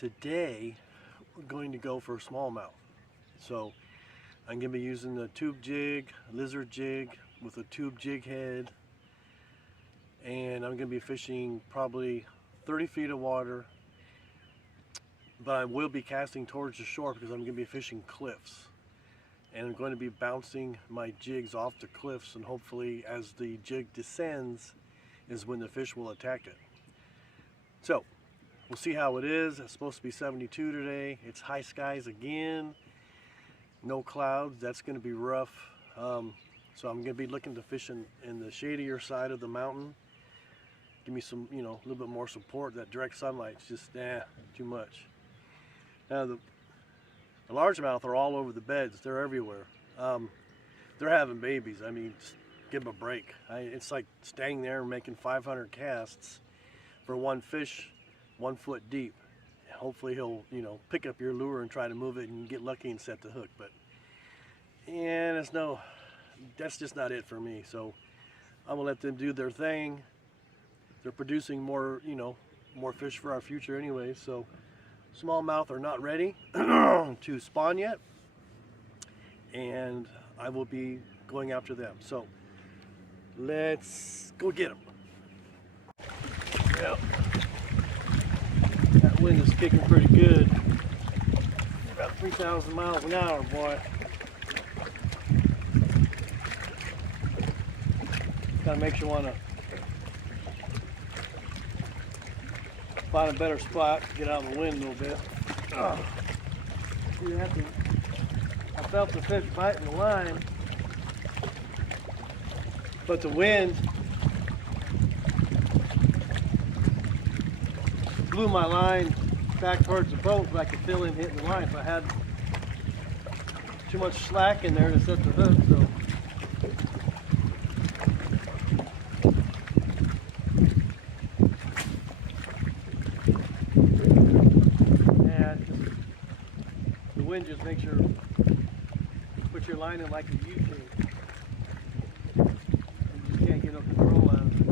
Today we're going to go for smallmouth. So I'm going to be using the tube jig, lizard jig with a tube jig head, and I'm going to be fishing probably 30 feet of water, but I will be casting towards the shore because I'm going to be fishing cliffs, and I'm going to be bouncing my jigs off the cliffs, and hopefully as the jig descends is when the fish will attack it. So we'll see how it is. It's supposed to be 72 today. It's high skies again, no clouds. That's going to be rough. So I'm going to be looking to fish in the shadier side of the mountain. Give me some, a little bit more support. That direct sunlight's just too much. Now the largemouth are all over the beds. They're everywhere. They're having babies. I mean, just give them a break. It's like staying there and making 500 casts for one fish 1 foot deep. Hopefully he'll, pick up your lure and try to move it and get lucky and set the hook. But that's just not it for me. So I'm gonna let them do their thing. They're producing more, more fish for our future anyway. So smallmouth are not ready to spawn yet, and I will be going after them. So let's go get them. Yep. That wind is kicking pretty good. About 3,000 miles an hour, boy. Kind of makes you want to find a better spot to get out of the wind a little bit. I felt the fish biting the line, but the wind blew my line back towards the boat, but I could feel him hitting the line. So I had too much slack in there to set the hook. So the wind just makes you put your line in like a U-shape. You just can't get no control out of it.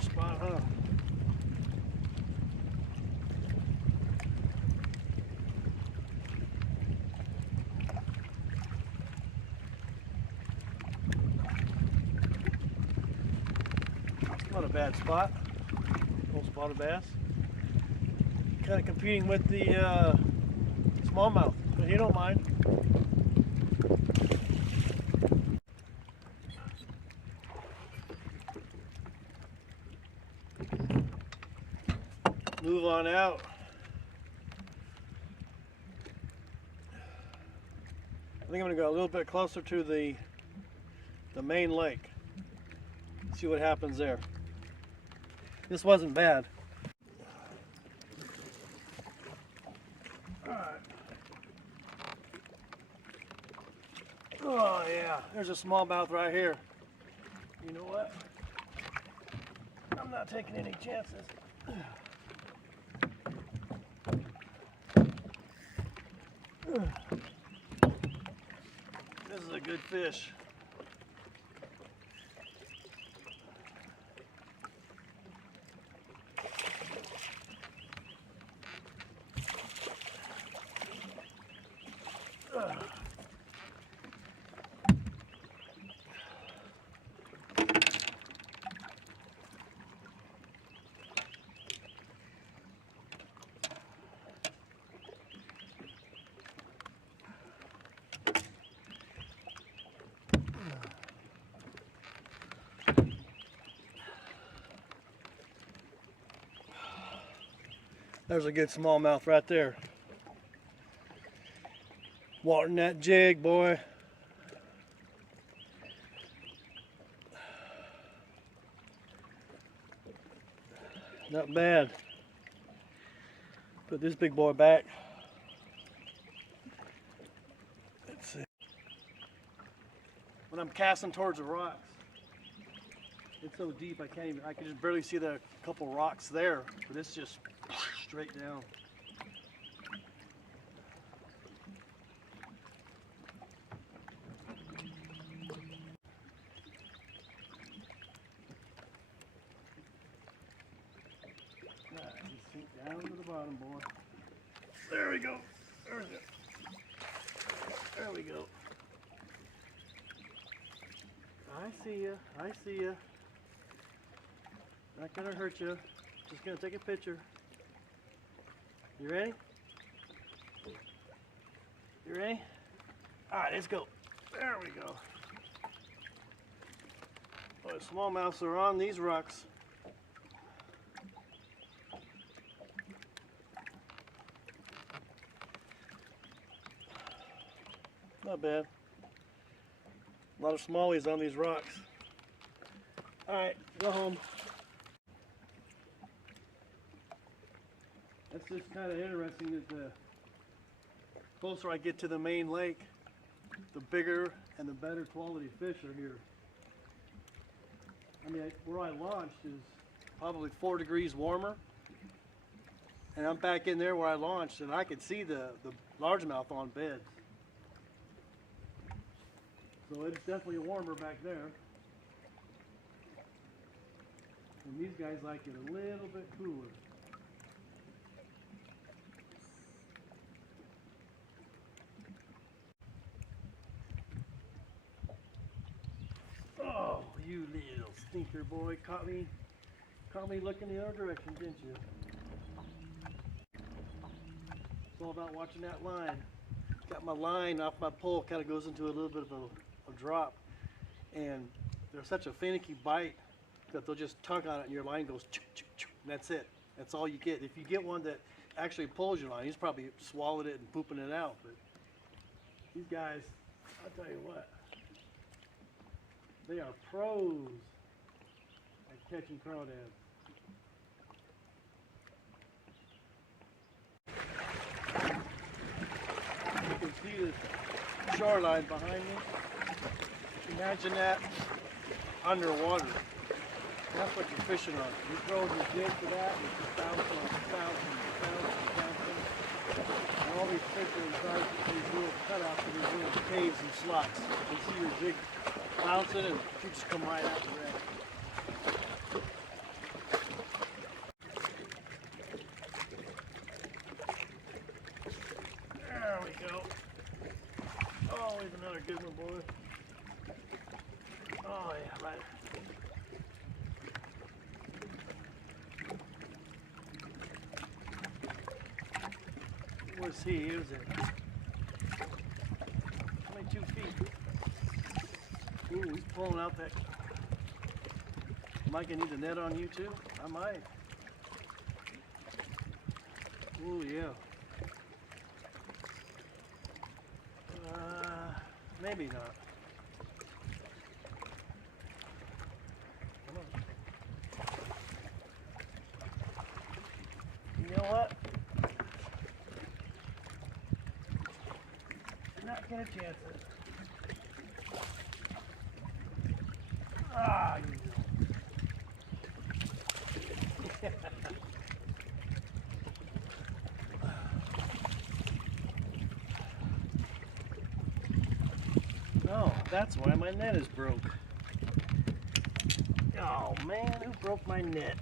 Spot, huh? Not a bad spot. Little spotted bass. Kind of competing with the smallmouth, but he don't mind. Move on out. I think I'm going to go a little bit closer to the main lake. See what happens there. This wasn't bad. All right. Oh yeah, there's a smallmouth right here. You know what? I'm not taking any chances. This is a good fish. There's a good smallmouth right there. Watering that jig, boy. Not bad. Put this big boy back. Let's see. When I'm casting towards the rocks, it's so deep I can just barely see the couple rocks there, but it's just straight down. Sink down to the bottom, boy. There we go. There's it. There we go. I see ya. I see ya. Not gonna hurt you. Just gonna take a picture. You ready? You ready? All right, let's go. There we go. Oh, the smallmouths are on these rocks. Not bad. A lot of smallies on these rocks. Alright, go home. That's just kind of interesting that the closer I get to the main lake, the bigger and the better quality fish are here. I mean, where I launched is probably 4 degrees warmer. And I'm back in there where I launched and I could see the largemouth on beds. So it's definitely warmer back there. And these guys like it a little bit cooler. Oh, you little stinker boy. Caught me looking the other direction, didn't you? It's all about watching that line. Got my line off my pole, kind of goes into a little bit of a drop, and they're such a finicky bite that they'll just tug on it and your line goes choo, choo, choo, and that's it. That's all you get. If you get one that actually pulls your line, he's probably swallowed it and pooping it out. But these guys, I'll tell you what, they are pros at catching crawdads. You can see the shoreline behind me. Imagine that underwater. That's what you're fishing on. You throw your jig to that, and it's bouncing and bouncing and bouncing and bouncing. And all these fish are inside these little cutouts and these little caves and slots. You see your jig bouncing and you just come right out the red. There we go. Oh, here's another good one, boy. Oh yeah, right. Where's he? Here's it. 22 feet. Ooh, he's pulling out that. Mike, I need the net on you too? I might. Ooh, yeah. Maybe not. Come on. You know what? Not gonna chance it. Ah, you know. No, that's why my net is broke. Oh man, who broke my net?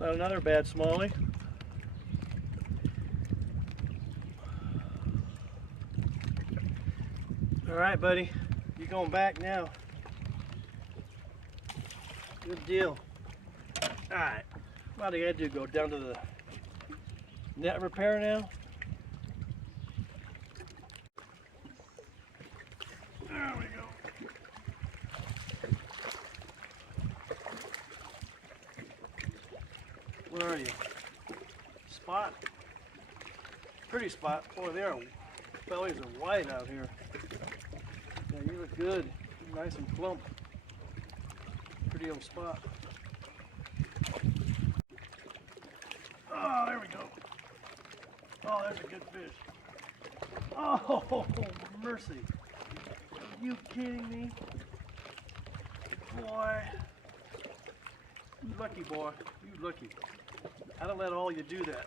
Not another bad smallie. All right, buddy, you going back now. Good deal. All right, what do I gotta do? Go down to the net repair now? There we go. Where are you? Spot. Pretty spot. Boy, their bellies are wide out here. Yeah, you look good. Nice and plump. Pretty old spot. Oh, there we go. Oh, there's a good fish. Oh, mercy. Are you kidding me? Boy. You lucky boy. You lucky. I don't let all you do that.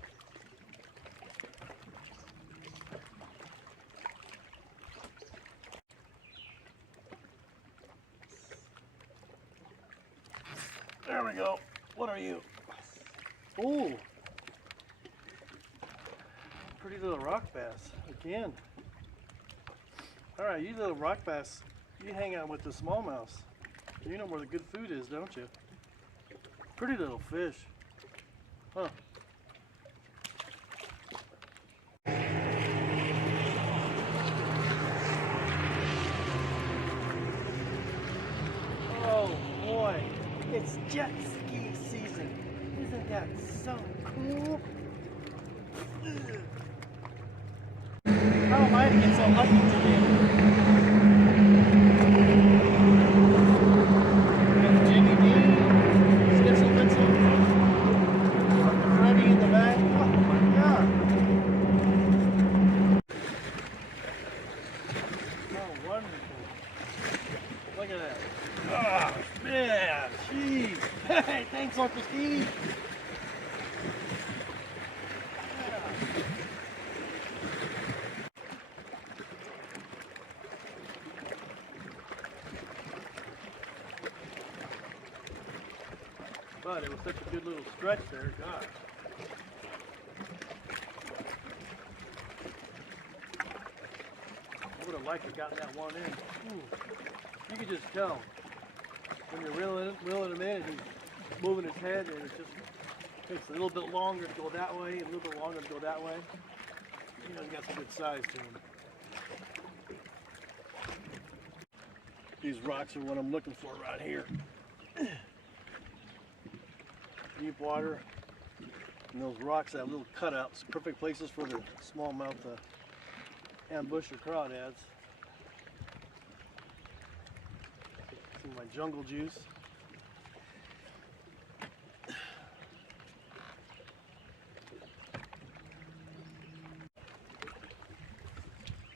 There we go. What are you? Oh, pretty little rock bass again. All right, you little rock bass, you hang out with the smallmouths. You know where the good food is, don't you? Pretty little fish. Huh. Oh boy, it's jet ski season. Isn't that so cool? How am I to get so lucky today? And Jimmy D, Schnitzel Witzel, Uncle Freddy in the back. Oh my God. Oh, wonderful. Look at that. Oh, man, jeez. Hey, thanks, Uncle Steve. But it was such a good little stretch there, God. I would have liked to have gotten that one in. Ooh. You could just tell when you're reeling him in and he's moving his head, and it just takes a little bit longer to go that way and a little bit longer to go that way. You know, he's got some good size to him. These rocks are what I'm looking for right here. Deep water, and those rocks have little cutouts, perfect places for the smallmouth to ambush or crawdads. Some of my jungle juice.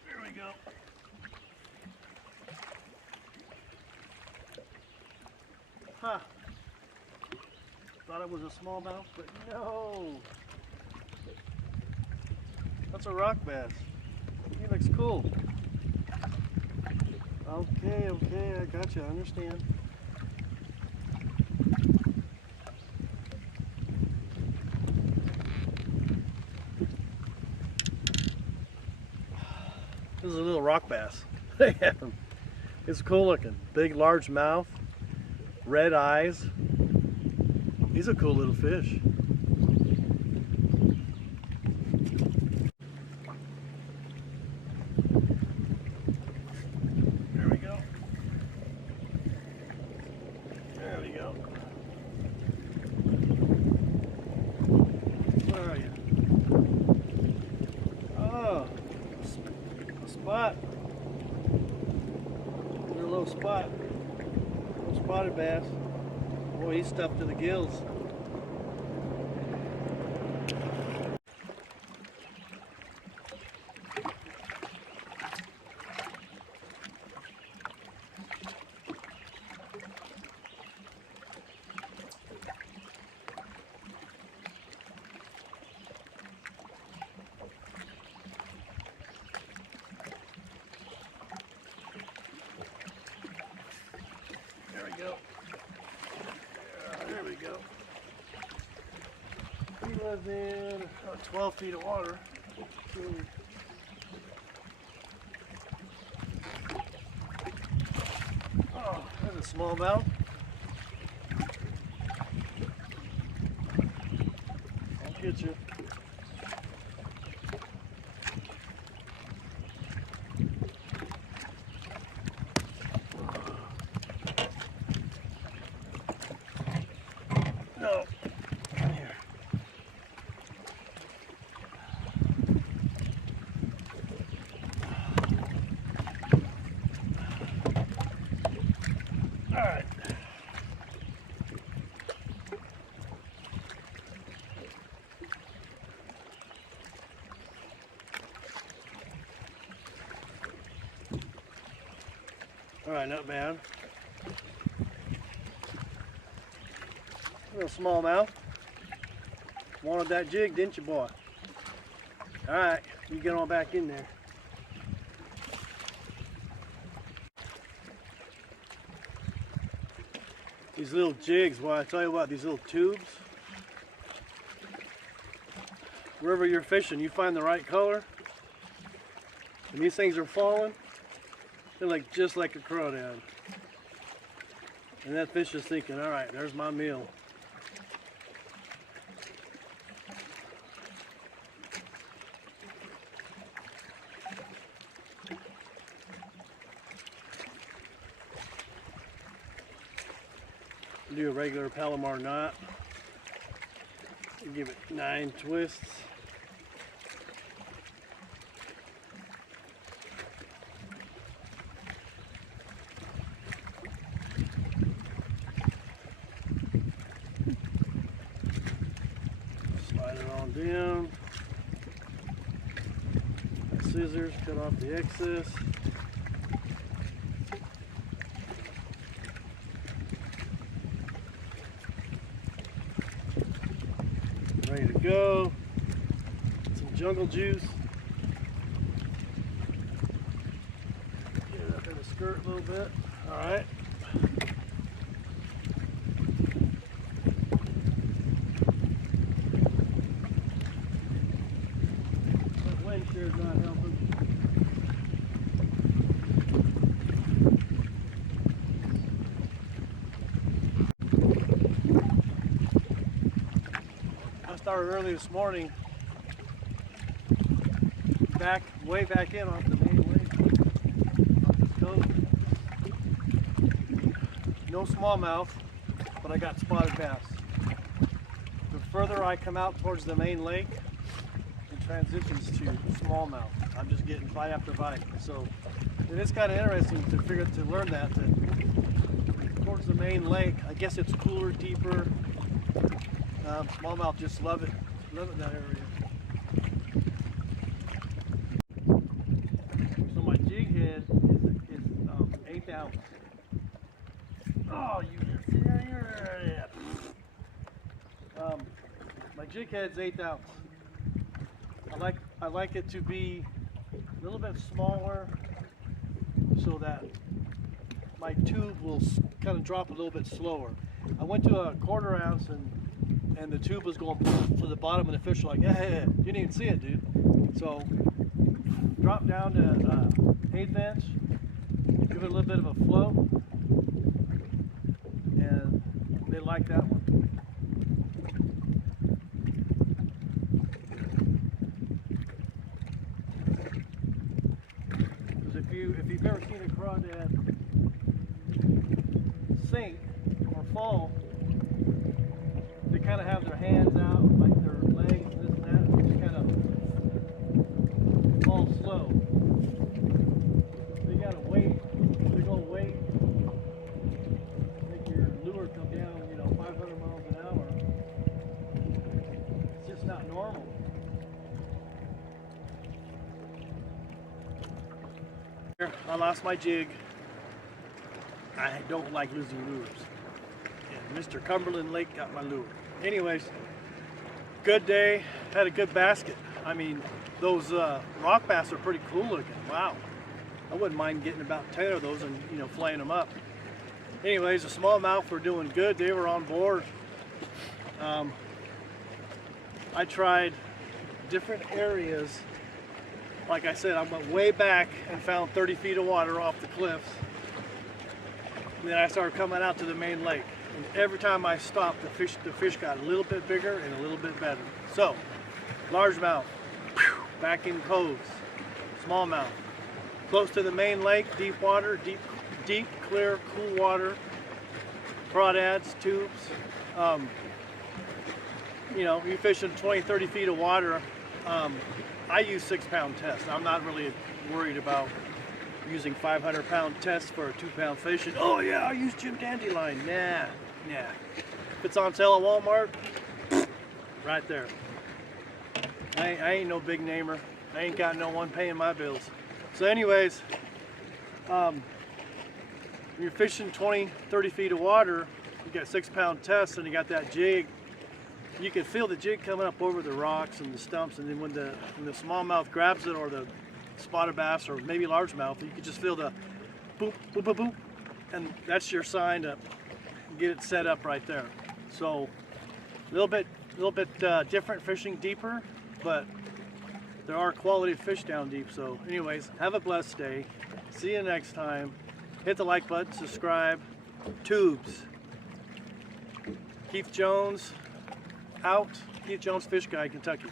There we go. Huh. Thought it was a smallmouth, but no. That's a rock bass. He looks cool. Okay, I got you. I understand. This is a little rock bass. It's cool looking. Big, large mouth, red eyes. He's a cool little fish. There we go. There we go. Where are you? Oh, a spot. Another little spot. Little spotted bass. Boy, he's stuffed to the gills. There we go. There we go. He lives in 12 feet of water. Oh, there's a smallmouth. I'll get you. No. Come here. All right, not bad. Little smallmouth. Wanted that jig, didn't you, boy? All right, you get on back in there. These little jigs, well, I tell you what, these little tubes, wherever you're fishing, you find the right color, and these things are falling, they're like just like a crawdad. And that fish is thinking, all right, there's my meal. Do a regular Palomar knot. Give it 9 twists. Slide it on down. Scissors, cut off the excess. Ready to go. Some jungle juice. Get it up in the skirt a little bit. All right. That wind shear is not helping. Started early this morning, way back in off the main lake, off this cove. No smallmouth, but I got spotted bass. The further I come out towards the main lake, it transitions to smallmouth. I'm just getting bite after bite. So it is kind of interesting to learn that towards the main lake, I guess it's cooler, deeper. Smallmouth just love it in that area. So my jig head is 1/8 ounce. Oh, you see that here? My jig head's 1/8 ounce. I like it to be a little bit smaller so that my tube will kind of drop a little bit slower. I went to a 1/4 ounce and the tube was going to the bottom, and the fish were like, hey, you didn't even see it, dude. So drop down to 1/8 inch, give it a little bit of a flow, and they like that one. Because if you've ever seen a crawdad sink or fall, they kind of have their hands out, like their legs, this and that, and just kind of fall slow. So you gotta wait, they're gonna wait, make your lure come down, 500 miles an hour. It's just not normal. I lost my jig. I don't like losing lures. And Mr. Cumberland Lake got my lure. Anyways, good day, had a good basket. I mean, those rock bass are pretty cool looking. Wow. I wouldn't mind getting about 10 of those and, flaying them up. Anyways, the smallmouth were doing good. They were on board. I tried different areas. Like I said, I went way back and found 30 feet of water off the cliffs. And then I started coming out to the main lake. And every time I stopped, the fish got a little bit bigger and a little bit better. So, largemouth, back in coves, smallmouth, close to the main lake, deep water, deep, clear, cool water, crawdads, tubes. You're fishing 20, 30 feet of water. I use 6-pound test. I'm not really worried about using 500-pound tests for a 2-pound fish. And, oh yeah, I use Jim Dandelion. Nah. If it's on sale at Walmart, right there. I ain't no big namer. I ain't got no one paying my bills. So anyways, when you're fishing 20, 30 feet of water, you got 6-pound test and you got that jig, you can feel the jig coming up over the rocks and the stumps, and then when the smallmouth grabs it, or the spotted bass, or maybe largemouth, you can just feel the boop, boop, boop, boop, and that's your sign to get it set up right there. So a little bit different fishing deeper, but there are quality fish down deep. So anyways, have a blessed day. See you next time. Hit the like button, subscribe. Tubes. Keith Jones out. Keith Jones, Fish Guy, Kentucky.